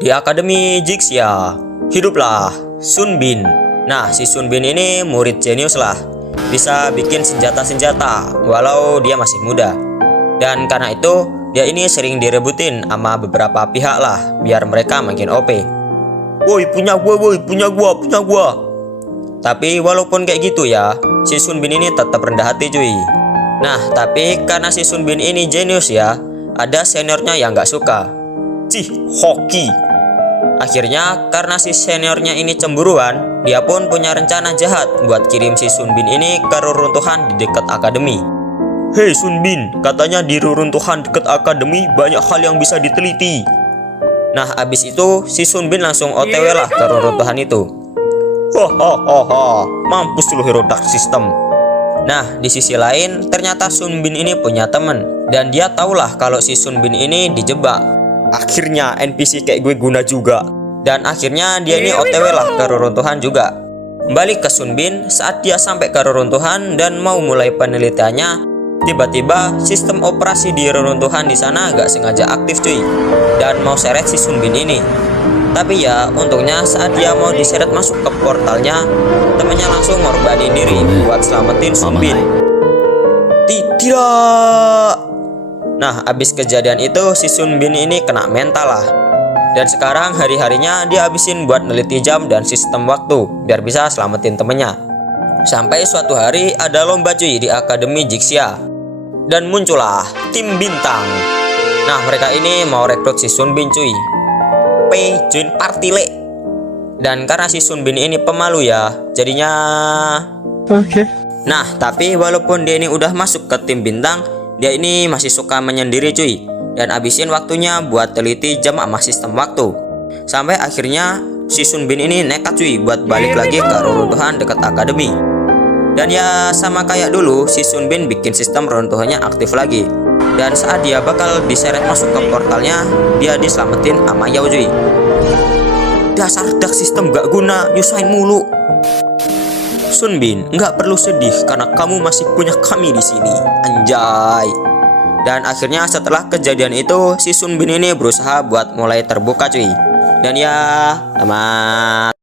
Di Akademi Jixia, hiduplah Sun Bin. Nah, si Sun Bin ini murid jenius lah. Bisa bikin senjata-senjata walau dia masih muda. Dan karena itu, dia ini sering direbutin sama beberapa pihak lah, biar mereka makin OP. Woi, punya gua. Tapi walaupun kayak gitu ya, si Sun Bin ini tetap rendah hati cuy. Nah, tapi karena si Sun Bin ini jenius ya, ada seniornya yang gak suka. Cih, hoki. Akhirnya karena si seniornya ini cemburuan, dia pun punya rencana jahat buat kirim si Sun Bin ini ke reruntuhan di dekat akademi. Hei Sun Bin, katanya di reruntuhan dekat akademi banyak hal yang bisa diteliti. Nah, abis itu si Sun Bin langsung OTW lah ke reruntuhan itu. Hahaha, mampus lu Hero Dark System. Nah, di sisi lain ternyata Sun Bin ini punya temen, dan dia tahulah kalau si Sun Bin ini dijebak. Akhirnya NPC kayak gue guna juga. Dan akhirnya dia ini OTW lah ke reruntuhan juga. Balik ke Sun Bin, saat dia sampai ke reruntuhan dan mau mulai penelitiannya, tiba-tiba sistem operasi di reruntuhan di sana gak sengaja aktif cuy, dan mau seret si Sun Bin ini. Tapi ya untungnya saat dia mau diseret masuk ke portalnya, temennya langsung ngorbanin diri buat selamatin Sun Bin. Tidak. Nah, abis kejadian itu si Sun Bin ini kena mental lah. Dan sekarang hari-harinya dia habisin buat neliti jam dan sistem waktu biar bisa selamatin temennya. Sampai suatu hari ada lomba cuy di Akademi Jixia. Dan muncullah tim bintang. Nah, mereka ini mau rekrut si Sun Bin cuy. Join party le. Dan karena si Sun Bin ini pemalu ya, jadinya oke. Nah, tapi walaupun dia ini udah masuk ke tim bintang, dia ini masih suka menyendiri cuy, dan abisin waktunya buat teliti jam sama sistem waktu. Sampai akhirnya si Sun Bin ini nekat cuy buat balik lagi ke reruntuhan dekat akademi. Dan ya sama kayak dulu, si Sun Bin bikin sistem reruntuhannya aktif lagi. Dan saat dia bakal diseret masuk ke portalnya, dia diselamatin sama Yao cuy. Dasar dark system gak guna, nyusahin mulu. Sun Bin, nggak perlu sedih karena kamu masih punya kami di sini, anjay. Dan akhirnya setelah kejadian itu, si Sun Bin ini berusaha buat mulai terbuka cuy. Dan ya, tamat.